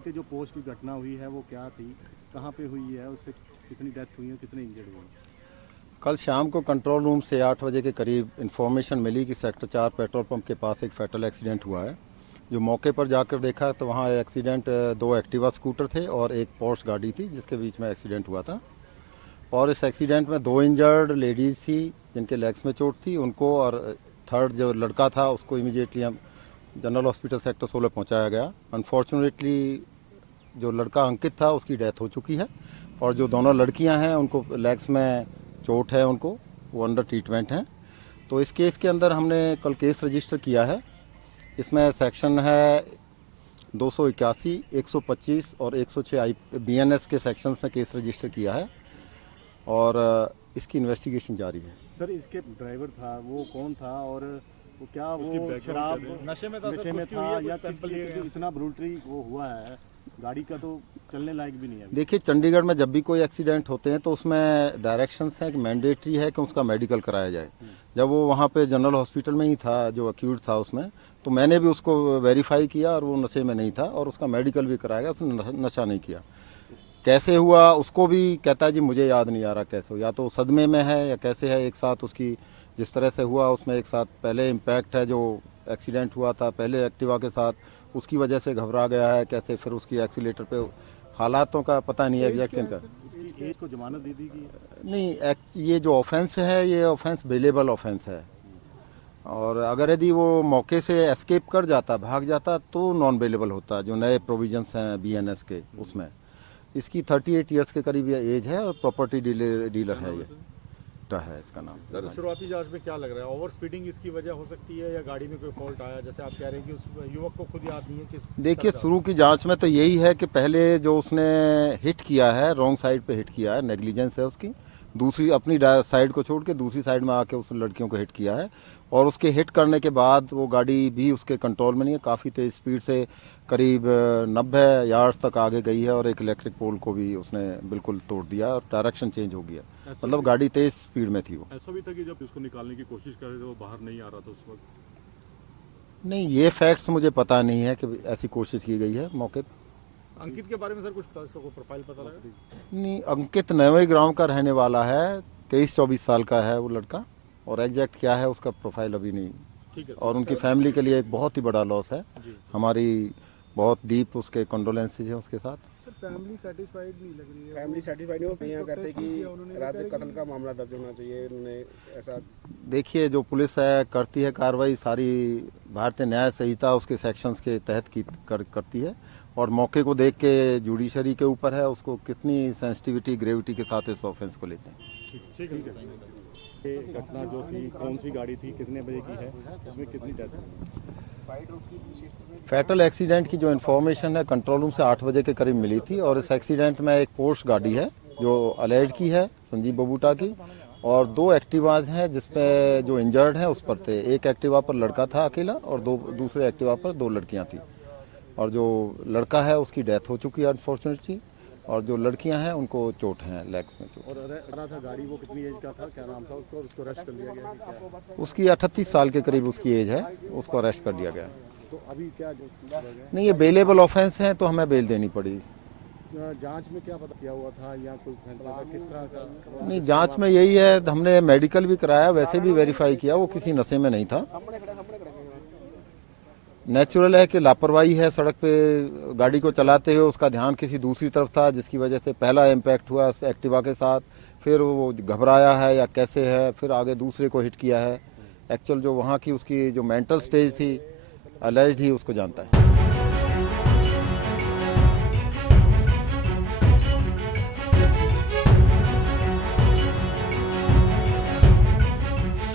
के जो पोस्ट की घटना हुई है वो क्या थी, कहाँ पे हुई है, उससे कितनी डेथ हुई है, कितने इंजर्ड हुए? कल शाम को कंट्रोल रूम से 8 बजे के करीब इन्फॉर्मेशन मिली कि सेक्टर 4 पेट्रोल पंप के पास एक फैटल एक्सीडेंट हुआ है। जो मौके पर जाकर देखा तो वहाँ एक्सीडेंट 2 एक्टिवा स्कूटर थे और एक पोर्श गाड़ी थी जिसके बीच में एक्सीडेंट हुआ था। और इस एक्सीडेंट में 2 इंजर्ड लेडीज़ थी जिनके लेग्स में चोट थी उनको, और थर्ड जो लड़का था उसको इमीडिएटली हम जनरल हॉस्पिटल सेक्टर 16 पहुँचाया गया। अनफॉर्चुनेटली जो लड़का अंकित था उसकी डेथ हो चुकी है और जो दोनों लड़कियां हैं उनको लेग्स में चोट है, उनको वो अंडर ट्रीटमेंट हैं। तो इस केस के अंदर हमने कल केस रजिस्टर किया है। इसमें सेक्शन है 281, 125 और 106 BNS के सेक्शंस में केस रजिस्टर किया है और इसकी इन्वेस्टिगेशन जारी है। सर, इसके ड्राइवर था वो कौन था और वो क्या वो शराब नशे में था या इतना ब्रूटरी वो हुआ है, गाड़ी का तो चलने लायक भी नहीं है? देखिए, चंडीगढ़ में जब भी कोई एक्सीडेंट होते हैं तो उसमें डायरेक्शंस हैं कि मैंडेटरी है कि उसका मेडिकल कराया जाए। जब वो वहाँ पे जनरल हॉस्पिटल में ही था, जो अक्यूट था उसमें, तो मैंने भी उसको वेरीफाई किया और वो नशे में नहीं था और उसका मेडिकल भी कराया गया, उसने नशा नहीं किया। कैसे हुआ उसको भी कहता है जी मुझे याद नहीं आ रहा कैसे हो, या तो सदमे में है या कैसे है। एक साथ उसकी जिस तरह से हुआ उसमें एक साथ पहले इम्पैक्ट है, जो एक्सीडेंट हुआ था पहले एक्टिवा के साथ, उसकी वजह से घबरा गया है कैसे, फिर उसकी एक्सीलेटर पे हालातों का पता नहीं है एग्जैक्ट इनका। एज को जमानत दे दी गई? नहीं, ये जो ऑफेंस है ये ऑफेंस बेलेबल ऑफेंस है और अगर यदि वो मौके से एस्केप कर जाता, भाग जाता, तो नॉन बेलेबल होता, जो नए प्रोविजंस हैं BNS के उसमें। इसकी 38 ईयर्स के करीब ये एज है और प्रॉपर्टी डीलर है, ये है इसका नाम। सर, शुरुआती जांच में क्या लग रहा है, ओवर स्पीडिंग इसकी वजह हो सकती है या गाड़ी में कोई फॉल्ट आया, जैसे आप कह रहे हैं कि उस युवक को खुद याद नहीं है किस? देखिए, शुरू की जांच में तो यही है कि पहले जो उसने हिट किया है, रॉन्ग साइड पे हिट किया है, नेग्लिजेंस है उसकी। दूसरी अपनी साइड को छोड़ के दूसरी साइड में आके उस लड़कियों को हिट किया है और उसके हिट करने के बाद वो गाड़ी भी उसके कंट्रोल में नहीं है, काफ़ी तेज स्पीड से करीब 90 यार्ड्स तक आगे गई है और एक इलेक्ट्रिक पोल को भी उसने बिल्कुल तोड़ दिया और डायरेक्शन चेंज हो गया। मतलब गाड़ी तेज स्पीड में थी वो। ऐसा भी था कि जब उसको निकालने की कोशिश कर रहे थे वो बाहर नहीं आ रहा था उस वक्त? नहीं, ये फैक्ट्स मुझे पता नहीं है कि ऐसी कोशिश की गई है मौके पर। अंकित के बारे में सर कुछ प्रोफाइल पता लगा? नहीं, अंकित नवे ग्राम का रहने वाला है, 23-24 साल का है वो लड़का, और एग्जैक्ट क्या है उसका प्रोफाइल अभी नहीं। ठीक है। और उनकी फैमिली के लिए एक बहुत ही बड़ा लॉस है। हमारी बहुत डीप उसके कंडोलेंसेज है उसके साथ। सर, फैमिली सेटिस्फाइड नहीं लग रही है। फैमिली सेटिस्फाइड नहीं, वो यहाँ कहते कि रात कत्ल का मामला दर्ज होना चाहिए, उन्होंने ऐसा। देखिए, जो पुलिस है करती है कार्रवाई सारी भारतीय न्याय संहिता उसके सेक्शंस के तहत करती है और मौके को देख के जुडिशरी के ऊपर है उसको कितनी सेंसिटिविटी ग्रेविटी के साथ इस ऑफेंस को लेते हैं। ठीक है। ये घटना जो थी, कौन सी गाड़ी थी, कितने बजे की है, उसमें कितनी डेथ हुई? फैटल एक्सीडेंट की जो इन्फॉर्मेशन है कंट्रोल रूम से 8 बजे के करीब मिली थी और इस एक्सीडेंट में एक पोर्श गाड़ी है जो अलेज्ड की है, संजीव बबूटा की, और 2 एक्टिवाज हैं जिसमें जो इंजर्ड हैं उस पर थे। एक एक्टिवा पर लड़का था अकेला और दूसरे एक्टिवा पर 2 लड़कियां थी और जो लड़का है उसकी डेथ हो चुकी है अनफॉर्चुनेटली, और जो लड़कियां हैं उनको चोट है, लेग्स में चोट। और रहा था गाड़ी, वो कितनी एज का था, क्या नाम था उसको अरेस्ट कर लिया गया क्या? उसकी 38 साल के करीब उसकी एज है, उसको अरेस्ट कर लिया गया। तो अभी क्या नहीं, ये बेलेबल ऑफेंस है तो हमें बेल देनी पड़ी। जांच में क्या पता किया हुआ था या कोई फैसला था, किस तरह का? नहीं, जांच में यही है, हमने मेडिकल भी कराया, वैसे भी वेरीफाई किया, वो किसी नशे में नहीं था। नेचुरल है कि लापरवाही है, सड़क पे गाड़ी को चलाते हुए उसका ध्यान किसी दूसरी तरफ था जिसकी वजह से पहला इम्पैक्ट हुआ एक्टिवा के साथ, फिर वो घबराया है या कैसे है, फिर आगे दूसरे को हिट किया है। एक्चुअल जो वहाँ की उसकी जो मेंटल स्टेज थी, अलेज्ड ही उसको जानता है।